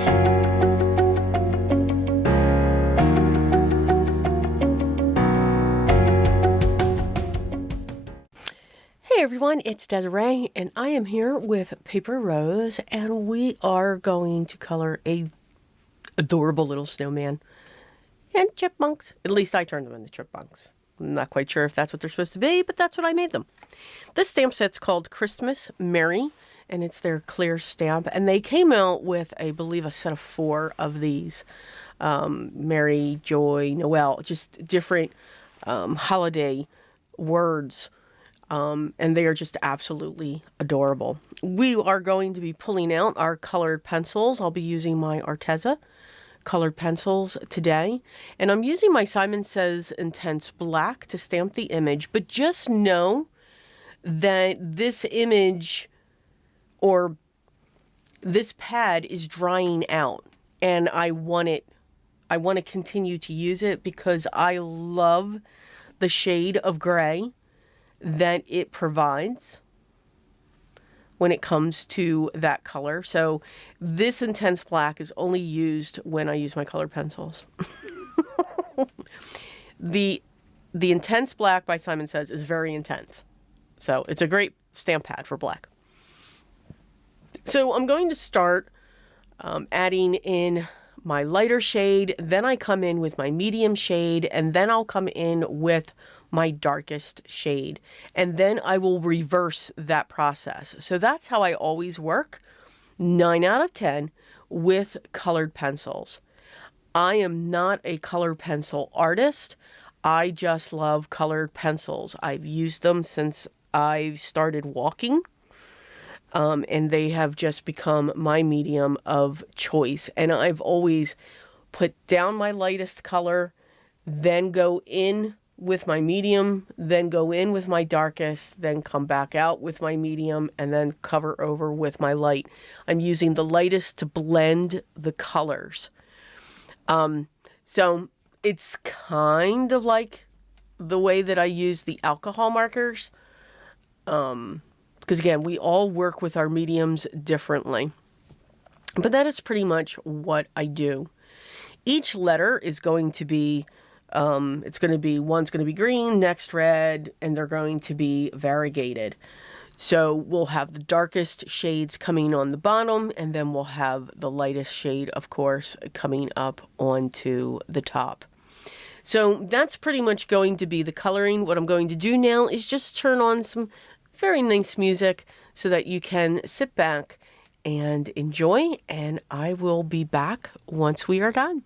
Hey everyone, it's Desiree, and I am here with Paper Rose, and we are going to color a adorable little snowman and chipmunks. At least I turned them into chipmunks. I'm not quite sure if that's what they're supposed to be, but that's what I made them. This stamp set's called Christmas Merry, and it's their clear stamp, and they came out with, I believe, a set of 4 of these. Merry, Joy, Noel, just different holiday words. And they are just absolutely adorable. We are going to be pulling out our colored pencils. I'll be using my Arteza colored pencils today. And I'm using my Simon Says Intense Black to stamp the image. But just know that this image or this pad is drying out. And I want to continue to use it because I love the shade of gray that it provides when it comes to that color. So this intense black is only used when I use my colored pencils. The intense black by Simon Says is very intense. So it's a great stamp pad for black. So I'm going to start adding in my lighter shade, then I come in with my medium shade, and then I'll come in with my darkest shade, and then I will reverse that process. So that's how I always work, 9 out of 10 with colored pencils. I am not a colored pencil artist. I just love colored pencils. I've used them since I started walking, and they have just become my medium of choice. And I've always put down my lightest color, then go in with my medium, then go in with my darkest, then come back out with my medium, and then cover over with my light. I'm using the lightest to blend the colors. So it's kind of like the way that I use the alcohol markers. Because again, we all work with our mediums differently. But that is pretty much what I do. Each letter is going to be one's going to be green, next red, and they're going to be variegated. So we'll have the darkest shades coming on the bottom, and then we'll have the lightest shade, of course, coming up onto the top. So that's pretty much going to be the coloring. What I'm going to do now is just turn on some very nice music so that you can sit back and enjoy, and I will be back once we are done.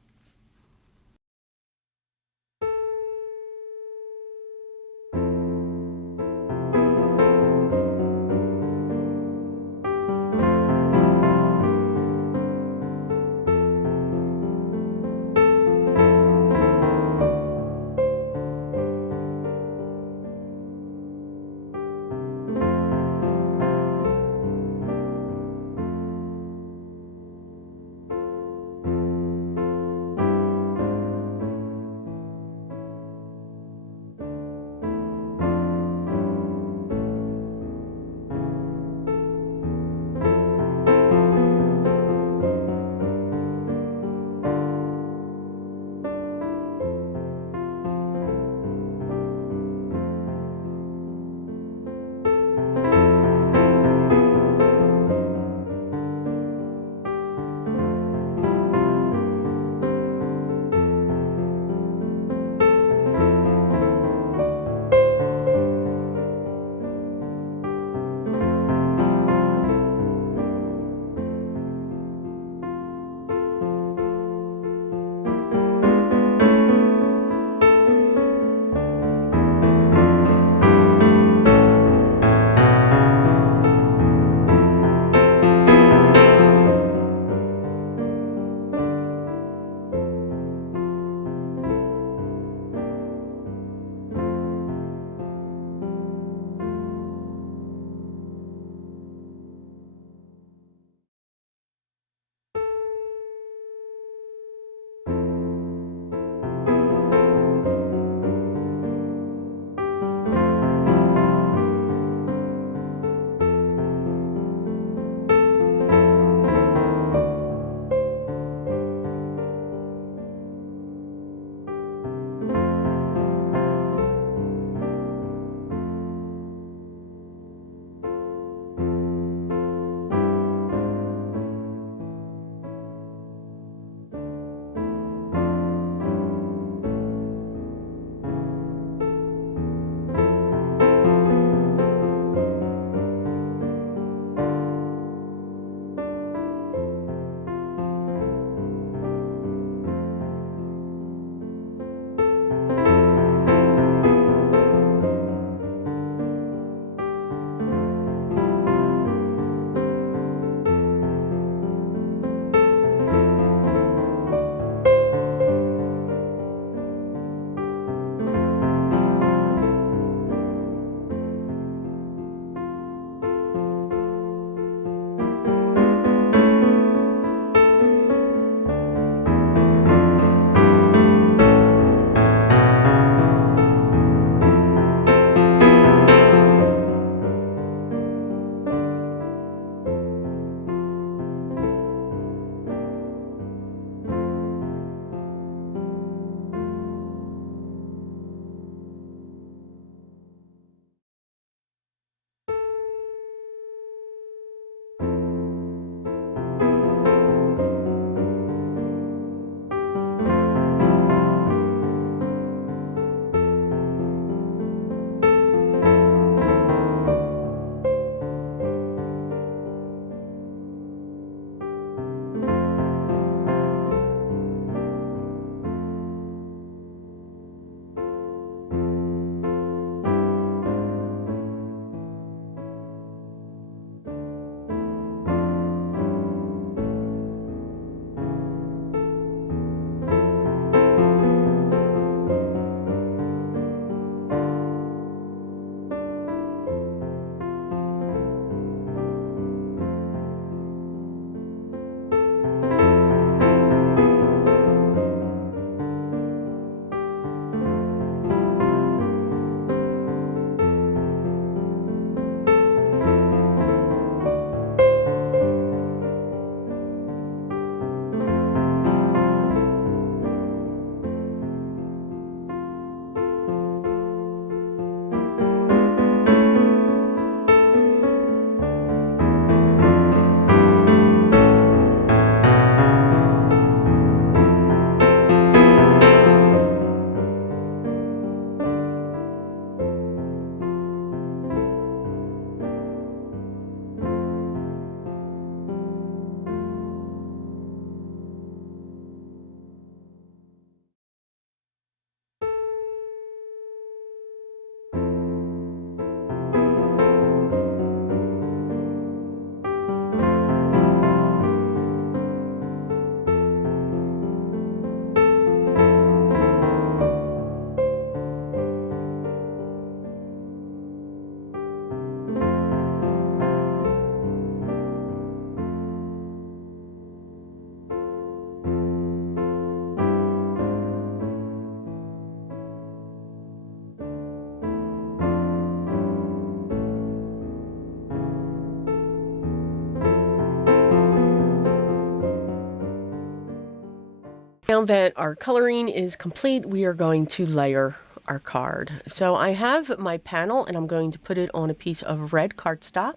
Now that our coloring is complete, we are going to layer our card. So I have my panel and I'm going to put it on a piece of red cardstock.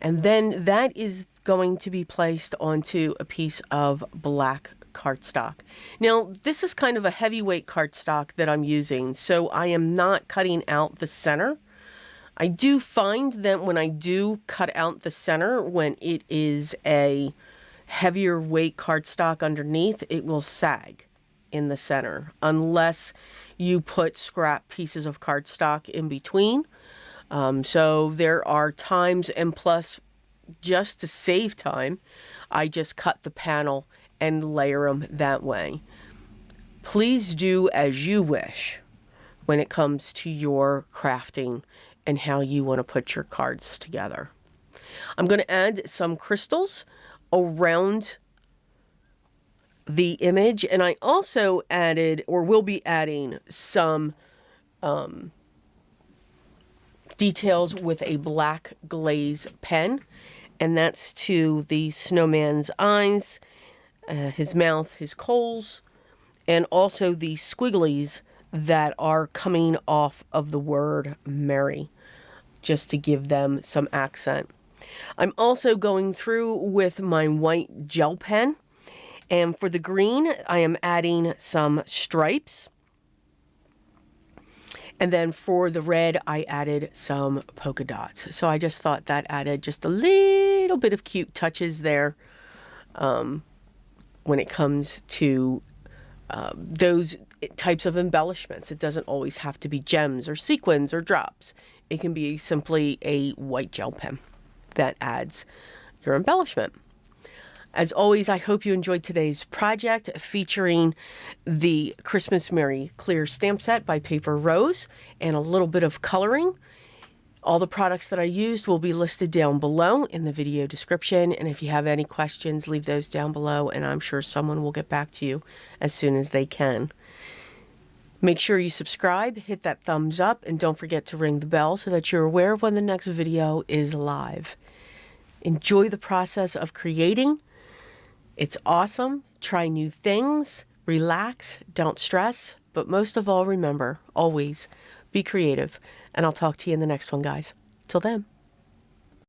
And then that is going to be placed onto a piece of black cardstock. Now, this is kind of a heavyweight cardstock that I'm using, so I am not cutting out the center. I do find that when I do cut out the center, when it is a heavier weight cardstock underneath, it will sag in the center unless you put scrap pieces of cardstock in between. So there are times, and plus just to save time, I just cut the panel and layer them that way. Please do as you wish when it comes to your crafting and how you want to put your cards together. I'm going to add some crystals around the image, and I also added, or will be adding, some details with a black glaze pen, and that's to the snowman's eyes, his mouth, his coals, and also the squigglies that are coming off of the word Merry, just to give them some accent. I'm also going through with my white gel pen, and for the green I am adding some stripes. And then for the red, I added some polka dots. So I just thought that added just a little bit of cute touches there when it comes to those types of embellishments. It doesn't always have to be gems or sequins or drops. It can be simply a white gel pen that adds your embellishment. As always, I hope you enjoyed today's project featuring the Christmas Merry Clear stamp set by Paper Rose and a little bit of coloring. All the products that I used will be listed down below in the video description, and if you have any questions, leave those down below and I'm sure someone will get back to you as soon as they can. Make sure you subscribe, hit that thumbs up, and don't forget to ring the bell so that you're aware of when the next video is live. Enjoy the process of creating. It's awesome. Try new things, relax, don't stress, but most of all, remember, always be creative. And I'll talk to you in the next one, guys. Till then.